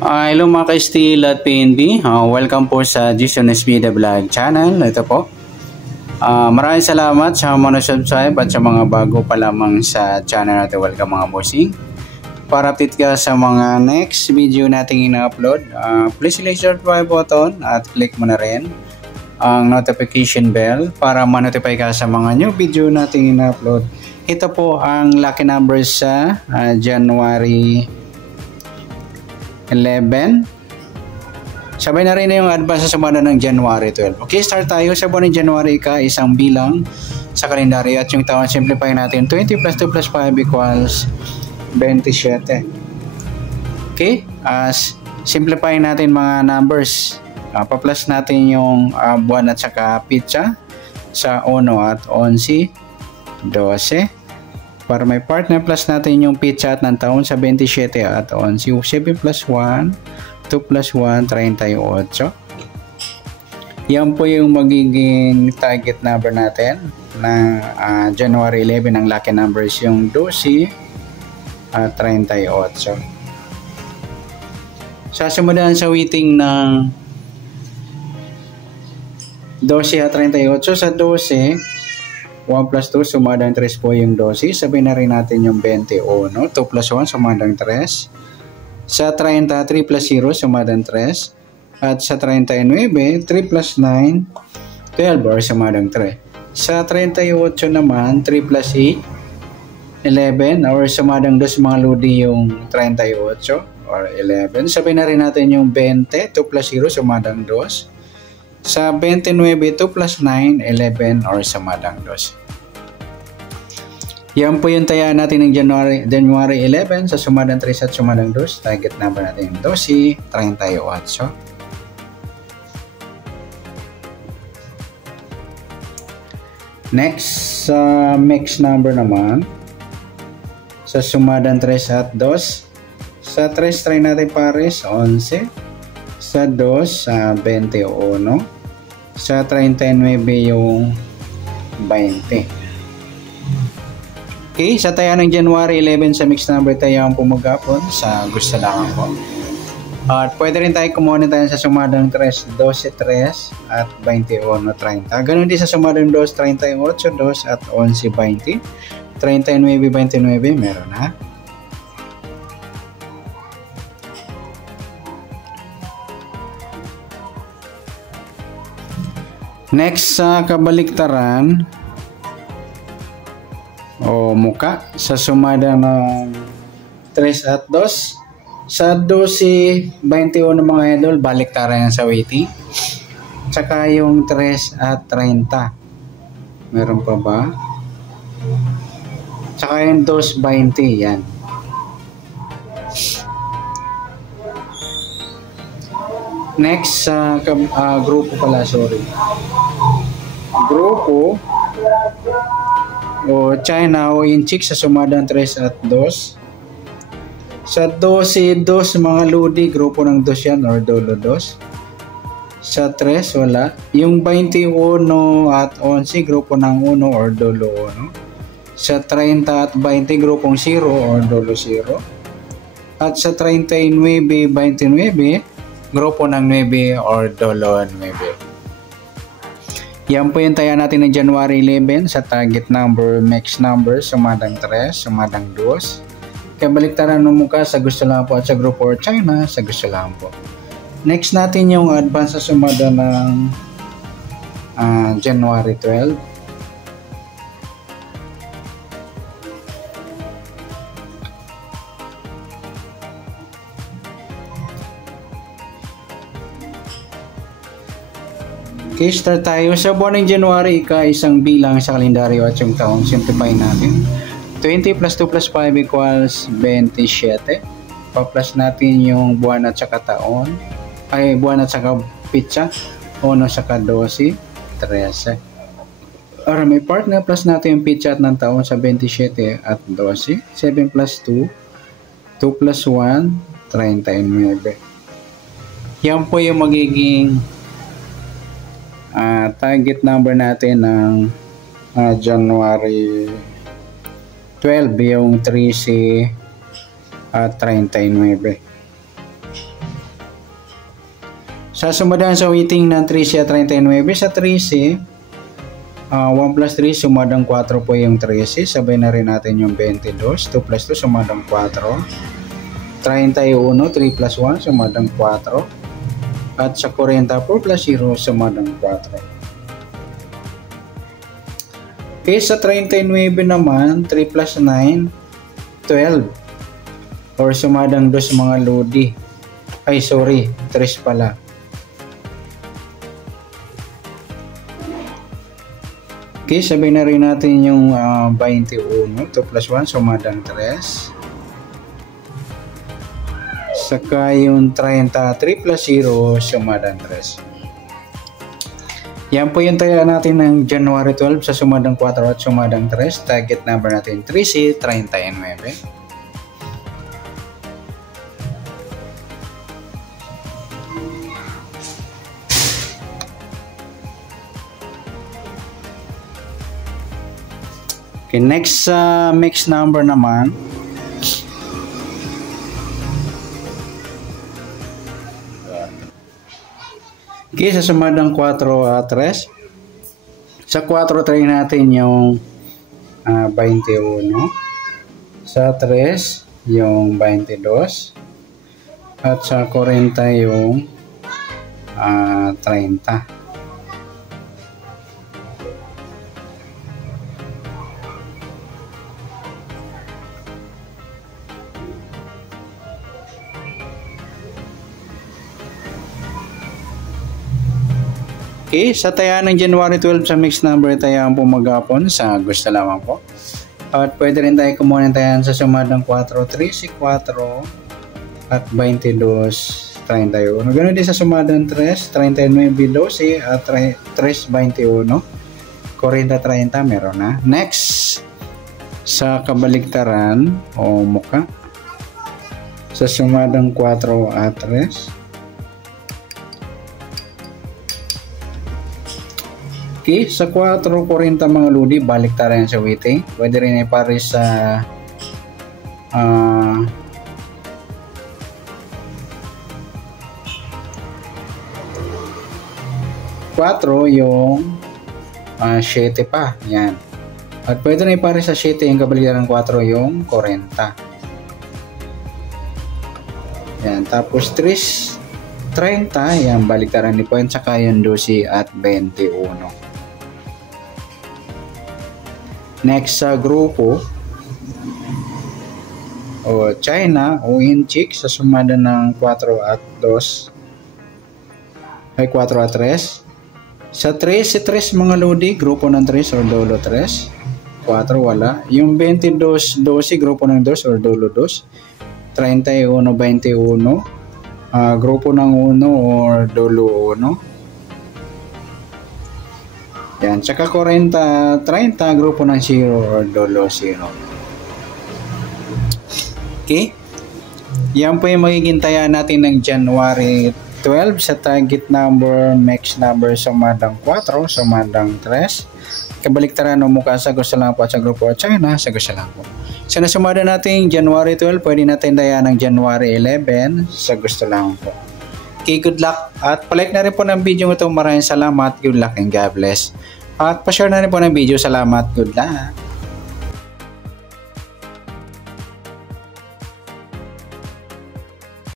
Hello mga ka-Steel at PNB. Welcome po sa Jason SB The Vlog channel. Ito po. Maraming salamat sa mga subscribe at sa mga bago pa lamang sa channel natin. Welcome mga bossing. Para update ka sa mga next video nating ina-upload, please select your subscribe button at click mo na rin ang notification bell para ma-notify ka sa mga new video nating ina-upload. Ito po ang lucky numbers sa January 11. Sabay na rin na yung advance sa semana ng January 12. Okay, start tayo sa buwan ng January isang bilang sa kalendaryo at yung taon simplify natin. 20 plus 2 plus 5 equals 27. Okay, simplify natin mga numbers. Pa-plus natin yung buwan at saka pitsa sa 1 at 11, 12. Para may partner, plus natin yung pitsa at ng taon sa 27 at 11. 7 plus 1, 2 plus 1, 38. Yan po yung magiging target number natin na January 11. Ang lucky numbers yung 12 at 38. Sasumudan sa weighting ng 12 at 38. Sa 12, 1 plus 2 sumadang 3 po yung 12. Sabihin na rin natin yung 21. 2 plus 1 sumadang 3. Sa 30, 3 plus 0 sumadang 3. At sa 39, 3 plus 9, 12 or sumadang 3. Sa 38 naman, 3 plus 8, 11 or sumadang 2 mga ludi yung 38 or 11. Sabihin na rin natin yung 20. 2 plus 0 sumadang 2. Sa 29, 2 plus 9, 11 or sumadang 2. Yan po yung taya natin ng January 11 sa sumadang 3 at sumadang 2. Target number natin yung 12, 38. Next, sa mix number naman, sa sumadang 3 at 2. Sa 3, try natin pares, 11. Sa 2, 21. Sa 39 yung 20. Okay, sa taya ng January 11 sa mixed number tayo ang pumagapon sa gusto lang po. At pwede rin tayo kumuha tayo sa sumadang 3, 12, 3 at 21, 30. Ganun din sa sumadang 2, 38, 2 at 11, 20. 39, 29, meron na. Next sa kabaliktaran o muka sa sumada ng 3 at 2. Sa 12, 21 mga idol, baliktaran yan sa weighting. Tsaka yung 3 at 30. Meron pa ba? Tsaka yung 2, 20 yan. Next sa grupo pala, sorry. Grupo o China o Inchik sa sumadang 3 at 2. Sa 12, 2 mga ludi, grupo ng 2 yan or dolo 2. Sa 3, wala. Yung 21 at 11, grupo ng 1 or dolo 1. Sa 30 at 20, grupong 0 or dolo 0. At sa 39, 29, grupo ng 9 or dolo 9. Yan po yung taya natin ng January 11 sa target number, mix number, sumadang 3, sumadang 2. Kabaliktaran ng mukha sa gusto lang po at sa grupo or China sa gusto lang po. Next natin yung advance sa sumada ng January 12. Okay, start tayo. Sa buwan ng January, isang bilang sa kalendaryo at yung taon, simplify natin. 20 plus 2 plus 5 equals 27. Pa-plus natin yung buwan at saka taon. Ay, buwan at saka pitsa. 1 saka 12, 13. Para may partner, plus natin yung pitsa at ng taon sa 27 at 12. 7 plus 2, 2 plus 1, 39. Yan po yung magiging target number natin ng January 12, yung 13 at 39. Sa sumadaan sa waiting ng 13 at 39, sa 13, 1 plus 3, sumadang 4 po yung 13. Sabay na rin natin yung 22. 2 plus 2, sumadang 4. 31, 3 plus 1, sumadang 4. At sa 40, 4 plus 0, sumadang 4. Okay, sa 39 naman, 3 plus 9, 12. Or sumadang 2 mga lodi. Ay, sorry, 3 pala. Okay, sabihin na rin natin yung 21. 2 plus 1, sumadang 3. Saka yung 30, 3 plus 0, sumadang 3. Yan po yung taya natin ng January 12 sa sumadang 4 at sumadang 3. Target number natin 1339. Okay, next mix number naman. Okay, sa sumadang 4 at 3. Sa 4 try natin yung 21. Sa 3 yung 22. At sa 40 yung 30. Okay, sa taya ng January 12 sa mix number, tayaan po maghapon sa gusto lamang po. At pwede rin tayo kumuha ng tayaan sa sumadang 4, 13, 4 at 22, 31. Ganoon din sa sumadang 3, 39, 12 at 3, 21, 40, 30 meron na. Next, sa kabaliktaran o muka, sa sumadang 4 at 3. Okay, sa 4.40 mga lodi, balik tayo sa waiting. Pwede rin ipares sa 4 yung 7 pa. Yan. At pwede rin ipares sa 7 yung kabaliktaran ng 4 yung 40. Yan. Tapos 3, 30, yan, baliktaran ni point, saka yung 12 at 21. Next sa grupo o China o Inchik sa sumada ng 4 at 2 ay 4 at 3. Sa 3, si 3 mga lodi, grupo ng 3 or dolo 3. 4 wala. Yung 22, 12, grupo ng 2 or dolo 2. 31, 21, grupo ng 1 or dolo 1. Yan, tsaka 40, 30, grupo ng 0 or dolo 0. Okay? Yan po yung magiging taya natin ng January 12 sa target number, max number, sumadang 4, sumadang 3. Kabaliktaran o mukha sa gusto lang po at sa grupo at China sa gusto lang po. Sa nasumada natin January 12, pwede natin taya ng January 11 sa gusto lang po. Okay, good luck. At palike na rin po ng video ito. Maraming salamat. Good luck and God bless. At pa-share na rin po ng video. Salamat. Good luck.